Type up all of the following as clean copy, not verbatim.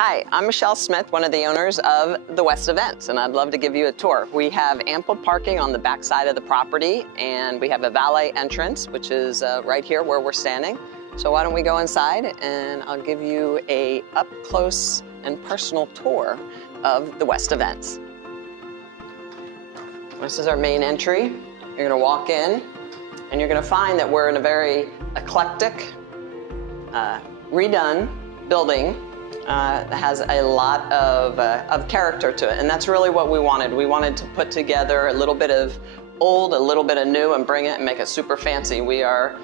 Hi, I'm Michele Smith, one of the owners of the West Events, and I'd love to give you a tour. We have ample parking on the back side of the property, and we have a valet entrance, which is right here where we're standing. So why don't we go inside, and I'll give you a up-close and personal tour of the West Events. This is our main entry. You're gonna walk in, and you're gonna find that we're in a very eclectic, redone building that has a lot of character to it, and that's really what we wanted. We wanted to put together a little bit of old, a little bit of new, and bring it and make it super fancy. We are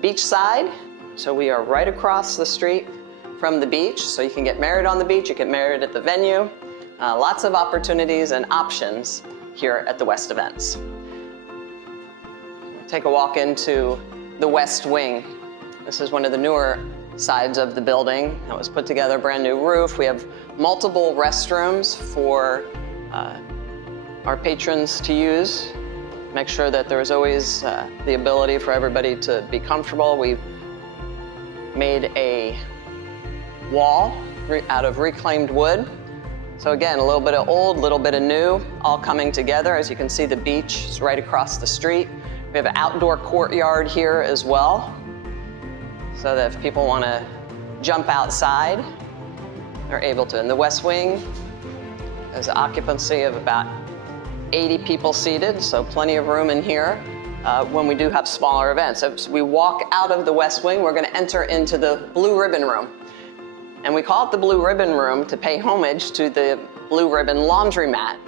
beachside, so we are right across the street from the beach, so you can get married on the beach, you get married at the venue. Lots of opportunities and options here at the West Events. Take a walk into the West Wing. This is one of the newer sides of the building that was put together, brand new roof. We have multiple restrooms for our patrons to use. Make sure that there's always the ability for everybody to be comfortable. We've made a wall out of reclaimed wood. So again, a little bit of old, a little bit of new, all coming together. As you can see, the beach is right across the street. We have an outdoor courtyard here as well, so that if people want to jump outside, they're able to. In the West Wing, there's an occupancy of about 80 people seated, so plenty of room in here when we do have smaller events. So as we walk out of the West Wing, we're going to enter into the Blue Ribbon Room. And we call it the Blue Ribbon Room to pay homage to the Blue Ribbon laundromat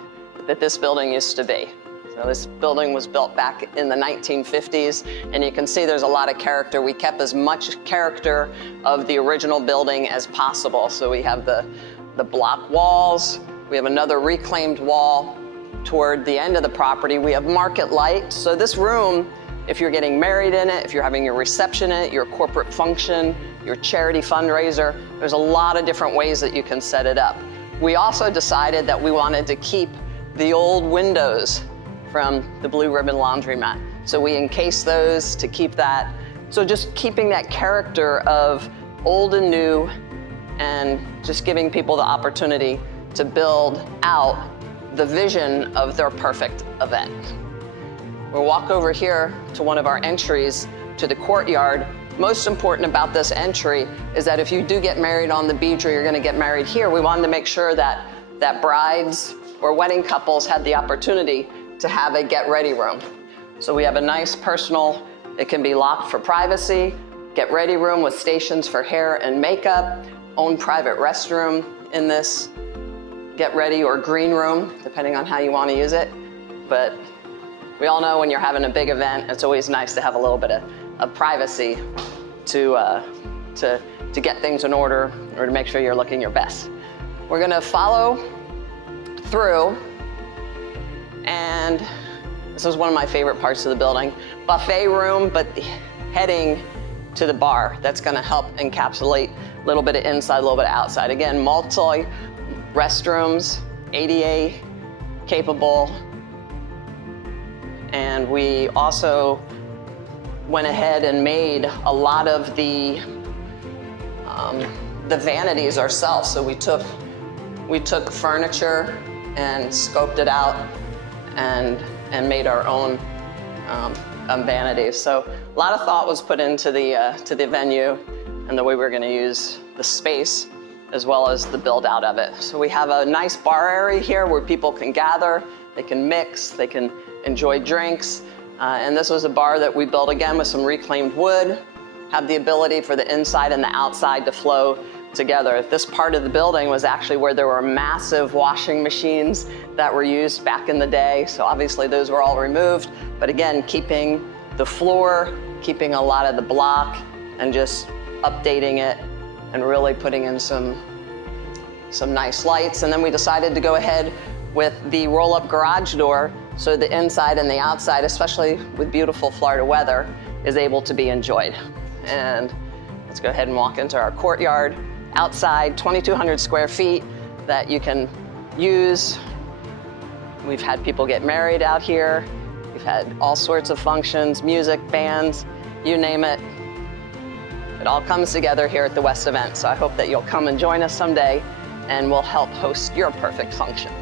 that this building used to be. So this building was built back in the 1950s, and you can see there's a lot of character. We kept as much character of the original building as possible. So we have the block walls. We have another reclaimed wall toward the end of the property. We have market light. So this room, if you're getting married in it, if you're having your reception in it, your corporate function, your charity fundraiser, there's a lot of different ways that you can set it up. We also decided that we wanted to keep the old windows from the Blue Ribbon laundromat. So we encased those to keep that. So just keeping that character of old and new, and just giving people the opportunity to build out the vision of their perfect event. We'll walk over here to one of our entries to the courtyard. Most important about this entry is that if you do get married on the beach, or you're gonna get married here, we wanted to make sure that brides or wedding couples had the opportunity to have a get-ready room. So we have a nice personal, it can be locked for privacy, get-ready room with stations for hair and makeup, own private restroom in this get-ready or green room, depending on how you want to use it. But we all know when you're having a big event, it's always nice to have a little bit of privacy to get things in order, or to make sure you're looking your best. We're gonna follow through, and this is one of my favorite parts of the building. Buffet room, but heading to the bar. That's gonna help encapsulate a little bit of inside, a little bit of outside. Again, multi restrooms, ADA capable. And we also went ahead and made a lot of the vanities ourselves. So we took furniture and scoped it out and made our own vanities. So a lot of thought was put into the venue and the way we're gonna use the space, as well as the build out of it. So we have a nice bar area here where people can gather, they can mix, they can enjoy drinks. And this was a bar that we built again with some reclaimed wood, have the ability for the inside and the outside to flow together. This part of the building was actually where there were massive washing machines that were used back in the day. So obviously those were all removed, but again, keeping the floor, keeping a lot of the block, and just updating it and really putting in some nice lights. And then we decided to go ahead with the roll-up garage door, so the inside and the outside, especially with beautiful Florida weather, is able to be enjoyed. And let's go ahead and walk into our courtyard. Outside, 2,200 square feet that you can use. We've had people get married out here. We've had all sorts of functions, music, bands, you name it. It all comes together here at the West Event. So I hope that you'll come and join us someday and we'll help host your perfect function.